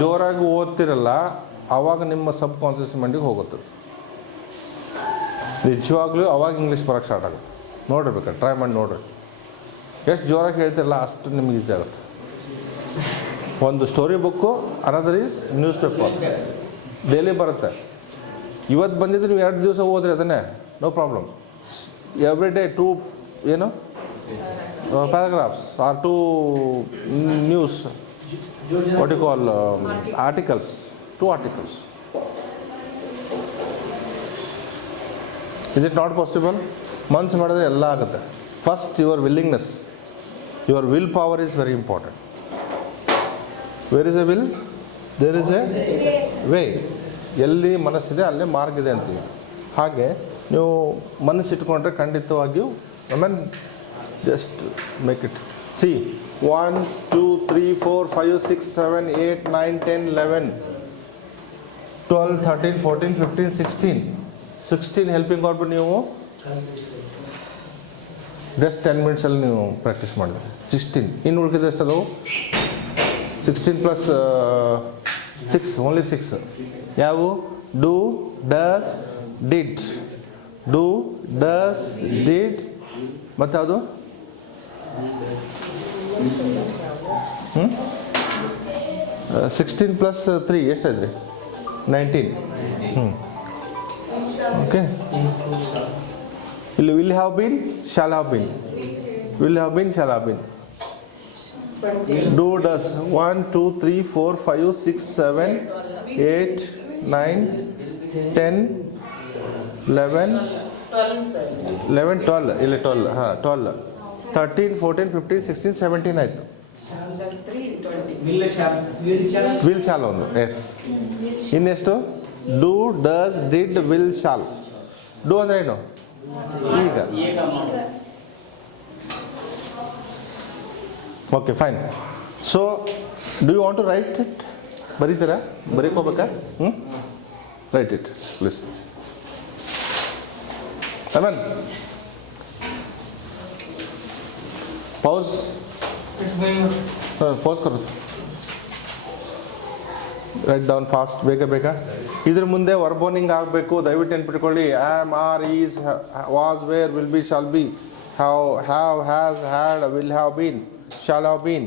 ಜೋರಾಗಿ ಓದ್ತಿರಲ್ಲ ಆವಾಗ ನಿಮ್ಮ ಸಬ್ ಕಾನ್ಷಿಯಸ್ ಮೈಂಡಿಗೆ ಹೋಗುತ್ತೆ. ನಿಜವಾಗ್ಲೂ ಅವಾಗ ಇಂಗ್ಲೀಷ್ ಬರೋಕ್ಕೆ ಸ್ಟಾರ್ಟ್ ಆಗುತ್ತೆ. ನೋಡಿರ್ಬೇಕು, ಟ್ರೈ ಮಾಡಿ ನೋಡ್ರಿ. ಎಷ್ಟು ಜೋರಾಗಿ ಹೇಳ್ತಿರಲ್ಲ ಅಷ್ಟು ನಿಮ್ಗೆ ಈಸಿ ಆಗುತ್ತೆ. ಒಂದು story book, another is news paper, daily ಬರುತ್ತೆ. ಇವತ್ತು ಬಂದಿದ್ದು ನೀವು 2 ದಿವಸ ಓದ್ರಿ ಅದನ್ನೇ, ನೋ ಪ್ರಾಬ್ಲಮ್. ಎವ್ರಿ ಡೇ 2 ಏನು paragraphs or 2 news what you call articles, 2 articles. Is it not possible? ಮನ್ಸು ಮಾಡಿದ್ರೆ ಎಲ್ಲ ಆಗುತ್ತೆ. First your willingness, your will power is very important. Where is a will there is a way. ಎಲ್ಲಿ ಮನಸ್ಸಿದೆ ಅಲ್ಲಿ ಮಾರ್ಗ ಇದೆ ಅಂತೀವಿ. ಹಾಗೆ ನೀವು ಮನಸ್ಸಿಟ್ಕೊಂಡ್ರೆ ಖಂಡಿತವಾಗಿಯೂ just make it. C 1 2 3 4 5 6 7 8 9 10 11 12 13 14 15 16 helping verb ನೀವು ಜಸ್ಟ್ 10 ಮಿನಿಟ್ಸಲ್ಲಿ ನೀವು ಪ್ರಾಕ್ಟೀಸ್ ಮಾಡಿದ್ರೆ 16. ಇನ್ನು ಉಳಿದಿದೆ ಎಷ್ಟು ಅದು? 16 ಪ್ಲಸ್ 6, ಓನ್ಲಿ 6. ಯಾವು? Do, does, did. Do, does, did ಮತ್ತು ಯಾವುದು? 16 ಪ್ಲಸ್ 3 ಎಷ್ಟಾಯ್ತು ರೀ? 19. ಓಕೆ. ಇಲ್ಲಿ will have bean, shall have been. Will have bean, shall have been. Do, does. 1 2 3 4 5 6 7 8 9 10 11 12 ಇಲ್ಲಿ 12 ಹಾಂ 12 13 14 15 16 17 ಆಯಿತು. ವಿಲ್ ಶಾಲ್ ಒಂದು. ಎಸ್. ಇನ್ನೆಷ್ಟು? Do, does, did, will, shall. Do ಅಂದರೆ ಏನು? ಈಗ. Okay, fine. So do you want to write it? ಬರೀತೀರಾ? ಬರೀಕೋಬೇಕಾ? Write it please. Aman pause pause ಕರು. ರೈಟ್ ಡೌನ್ ಫಾಸ್ಟ್, ಬೇಗ ಬೇಗ. ಇದ್ರ ಮುಂದೆ ವರ್ಬೋನಿಂಗ್ ಆಗಬೇಕು, ದಯವಿಟ್ಟು ನೆನ್ಪಿಟ್ಕೊಳ್ಳಿ. Am, are, is, was, were, will be, shall be, have, has, had, will have been, shall have been.